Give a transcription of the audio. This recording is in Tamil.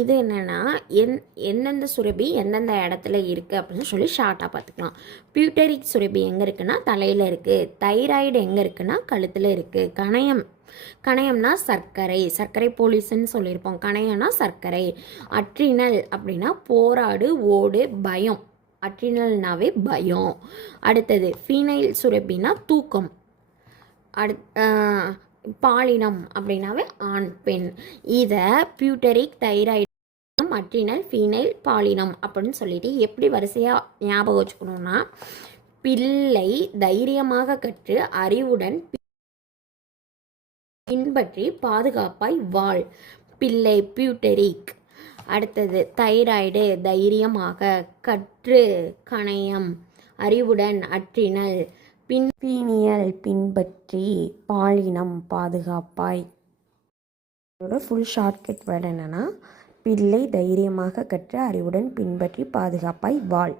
இது என்னென்னா எந்தெந்த சுரபி எந்தெந்த இடத்துல இருக்குது அப்படின்னு சொல்லி ஷார்ட்டாக பார்த்துக்கலாம். பியூட்டரிக் சுரபி எங்கே இருக்குன்னா தலையில் இருக்குது. தைராய்டு எங்கே இருக்குன்னா கழுத்தில் இருக்குது. கணையம்னா சர்க்கரை போலீஸ்ன்னு சொல்லியிருப்போம். கணையம்னா சர்க்கரை. அட்ரினல் அப்படின்னா போராடு, ஓடு, பயம். அட்ரினல்னாவே பயம். அடுத்தது ஃபீனைல் சுரபின்னா தூக்கம். பாலினம் அப்படின்னாவே ஆண் பெண். இதை பியூட்டரிக், தைராய்டு, அட்ரினல், ஃபீனைல், பாலினம் அப்படின்னு சொல்லிட்டு எப்படி வரிசையாக ஞாபகம் வச்சுக்கணும்னா, பிள்ளை தைரியமாக கற்று அறிவுடன் பின்பற்றி பாதுகாப்பாய் வாழ். பிள்ளை பியூட்டரிக். அடுத்தது தைராய்டு தைரியமாக, கற்று கணையம், அறிவுடன் அட்ரினல், பீனியல் பின்பற்றி, பாலினம் பாதுகாப்பாய். இதோட ஃபுல் ஷார்ட்கட் வேர்டு என்னென்னா, பிள்ளை தைரியமாக கற்று அறிவுடன் பின்பற்றி பாதுகாப்பாய் வாழ்.